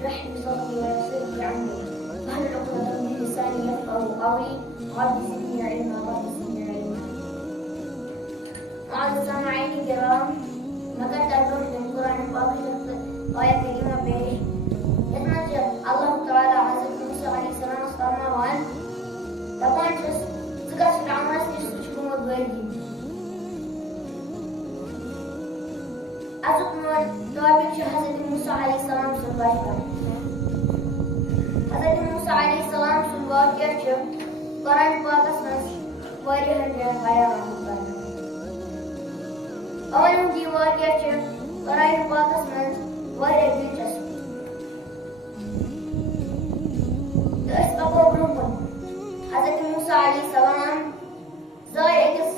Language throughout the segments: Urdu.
اشرح لي صدري ويسر لي أمري واحلل عقدة من لساني يفقهوا قولي رب زدني علما رب زدني علما. معاذ السامعين الكرام، مكان تدرس القرآن الفاضل آية كريمة بيش يتمنى الله تعالى حضرت موسى عليه السلام استمران طبعا ذكر فرعون يسوع مدبرين أذكر توابع حضرت موسى عليه السلام سبحانه. حضرت موسى عليه السلام سبحانه كيف قرآن باقس واریاہ حیات اولم دی واقعہ چھ قرآن پاکس منٛز واریاہ دلچسپ تہٕ أسۍ پکو برٛونٛہہ کُن. حضرت موسیٰ علیہ السلام زاے أکِس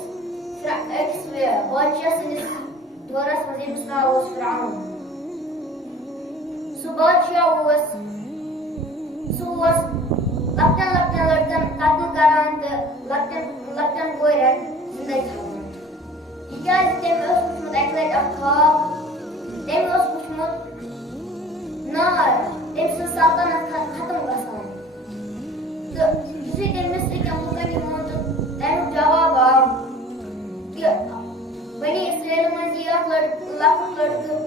بادشاہ سٕنٛدِس دورس منٛز ییٚمِس ناو اوس فرعون. سُہ بادشاہ اوس لۄکٹٮ۪ن لۄکٹٮ۪ن لڑکن قتل کران تہٕ لۄکٹٮ۪ن کورٮ۪ن زِندَے تھاوان. تِکیٛازِ تٔمۍ اوس وٕچھمُت اَکہِ لٹہِ اکھ خواب. تٔمۍ اوس وٕچھمُت نار تٔمۍ سٕنٛز سلطنت ختم گژھان تہٕ یُتھُے تٔمۍ مصرٕکٮ۪ن لُکن یہِ ووٚن تہٕ تمیُک جواب آو کہِ بنی اسرائیل منٛز یی اکھ لۄکُٹ لڑکہٕ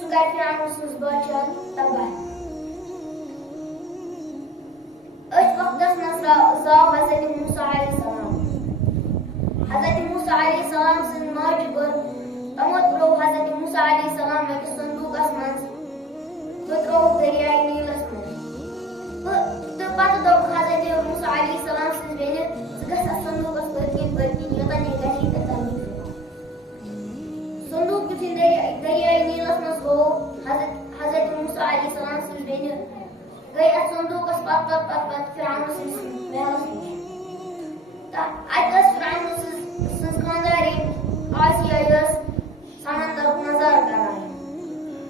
سُہ کرِ فرعون سٕنٛز بادشاہ تباہ. أتھۍ وقتس منٛز زاو حضرت موسیٰ علیہ السلام. حضرت موسیٰ علیہ السلام سٕنٛدِ ماجہِ کوٚر تمو ترٛوو حضرت موسیٰ علیہ السلام أکِس صندوٗقس منٛز تہٕ ترٛووُکھ دریاے نیٖلس منٛز. تہٕ پتہٕ دوٚپُکھ حضرت موسیٰ علیہ السلام سٕنٛزِ بیٚنہِ ژٕ گژھ اَتھ صندوٗقس پٔتۍ کِنۍ یوٚتن یہِ گژھی توٚتن یی. صندوٗق یُتھُے دریاے نیٖلس منٛز گوٚو حضرت موسیٰ علیہ السلام سٕنٛزِ بیٚنہِ گٔے اَتھ صندوٗقس پتہٕ فرعون سٕنٛدِس محلس نِش. تہٕ اَتہِ ٲس فرعون سٕنٛز خانٛدارِنۍ آسِیا یۄس سمندرُک نظارٕ کران.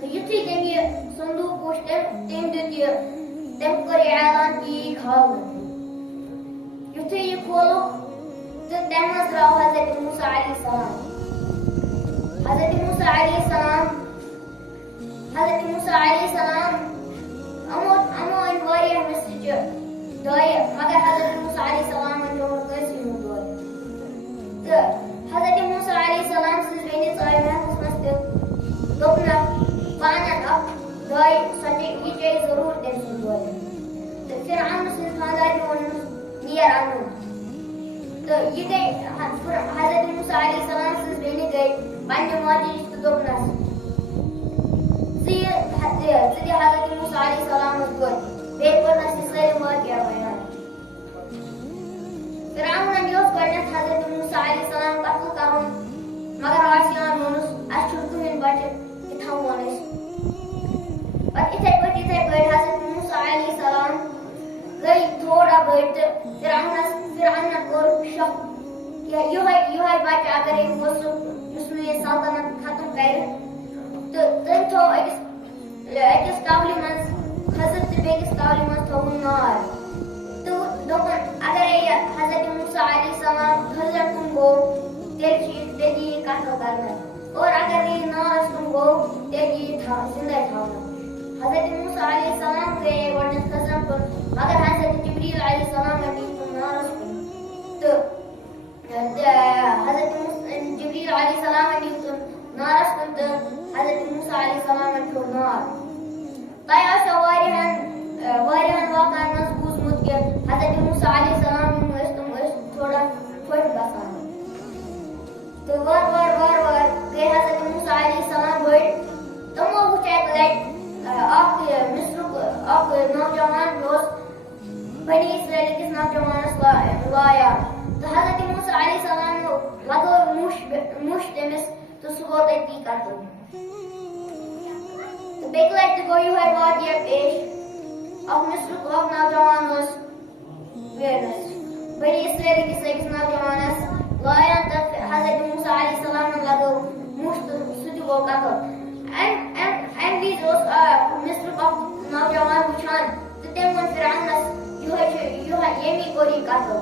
تہٕ یُتھُے تٔمۍ یہِ صندوٗق وُچھ تٔمۍ کوٚر یہِ اعلان کہِ یہِ یی کھالنہٕ. یُتھُے یہِ کھولُکھ تہٕ تَمہِ منٛز درٛاو حضرت موسیٰ علیہ السلام. حضرت موسیٰ علیہ السلام یِمو أنۍ واریاہ مصرٕچہِ دۄیہِ مگر حضرت موسیٰ علیہ السلامن پیوٚوُکھ کٲنٛسہِ ہُنٛد دۄد. تہٕ حضرت موسیٰ علیہ السلام سٕنٛزِ بیٚنہِ ژاے محلس منٛز تہٕ دوٚپنکھ بہٕ اَنکھ اکھ دۄیہِ یہِ چیٚیہِ ضروٗر تٔمۍ سُنٛد دۄد. تہٕ فرعون سٕنٛزِ خانٛدارنہِ ووٚنُن نیر اَنُن. تہٕ یہِ گٔے حضرت موسیٰ علیہ السلام سٕنٛز بیٚنہِ گٔے پننہِ ماجہِ نِش تہٕ دوٚپنس ژٕ دِ حضرت موسیٰ علیہ السلامس دۄد. بیٚیہِ کوٚرنس یہِ سٲلِم واقعہ بیان. فرعونن یوٚژھ گۄڈٕنیتھ حضرت موسیٰ علیہ السلام قتل کرُن مگر آسیاہن ووٚنُس اَسہِ چھُنہٕ کٕہٕنۍ بچہِ یہِ تھاوون أسۍ. پتہٕ یِتھے پٲٹھۍ حضرت موسیٰ علیہ السلام گٔے تھوڑا بٔڑۍ تہٕ فرعونن کوٚر شک کہِ یِہوے بچہِ اگرے ووٚژھ یُس مےٚ یہِ سلطنت ختم کرِ. تہٕ تٔمۍ تھوٚو أکِس ٹاولہِ منٛز کھٔزٕر تہٕ بیٚکِس ٹاولہِ منٛز تھووُن نار. تہٕ دوٚپُن اگرے یہِ حضرت موسیٰ علیہ السلام کھٔزرَن کُن گوٚو تیٚلہِ یی قتل کرنہٕ اور اگر یہِ نارس کُن گوٚو تیٚلہِ یی زِندَے تھاونہٕ. حضرت موسیٰ علیہ السلام گٔیے گۄڈٕنیتھ کھٔزرَن کُن مگر حضرت جبریٖل علیہ السلام نی تِم نارس کُن. تہٕ حضرت جبریٖل علیہ السلام نی تِم نارس کُن تہٕ حضرت موسیٰ علیہ السلامن کھیوٚو نار. تۄہہِ آسیو واریاہن واقعن منٛز بوٗزمُت کہِ حضرت موسیٰ علیہ السلام یِم ٲسۍ تِم ٲسۍ تھوڑا ژھۄٹھ گژھان. تہٕ وارٕ وارٕ گٔے حضرت موسیٰ علیہ السلام بٔڑۍ. تِمو وُچھ اَکہِ لٹہِ اکھ مصرُک اکھ نوجوان یہِ اوس بنی اسرائیل کِس نوجوانس لایان. تہٕ حضرت موسیٰ علیہ السلام لگٲو مُش تٔمِس تہٕ سُہ گوٚو تٔتی قتل. تہٕ بیٚکہِ لٹہِ تہِ گوٚو یِہوے واقعہ پیش. اکھ مصرُک اکھ نوجوان اوس بنی اسرائیل کِس أکِس نوجوانس لایان تہٕ حضرت موسیٰ علیہ السلامن لگٲو مُش تہٕ سُہ تہِ گوٚو قتل. اَمہِ وِزِ اوس مصرُک اکھ نوجوان وٕچھان تہٕ تٔمۍ ووٚن فرعونس ییٚمی کوٚر یہِ قتل.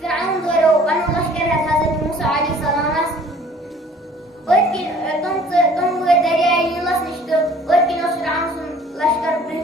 فرعون دورٮ۪و پنُن لشکر ہٮ۪تھ حضرت موسیٰ علیہ السلامس پٔتۍ کِنۍ تِم وٲتۍ دریاے نیٖلس نِش تہٕ پٔتۍ کِنۍ اوس فرعون سُنٛد لشکر برٛونٛہہ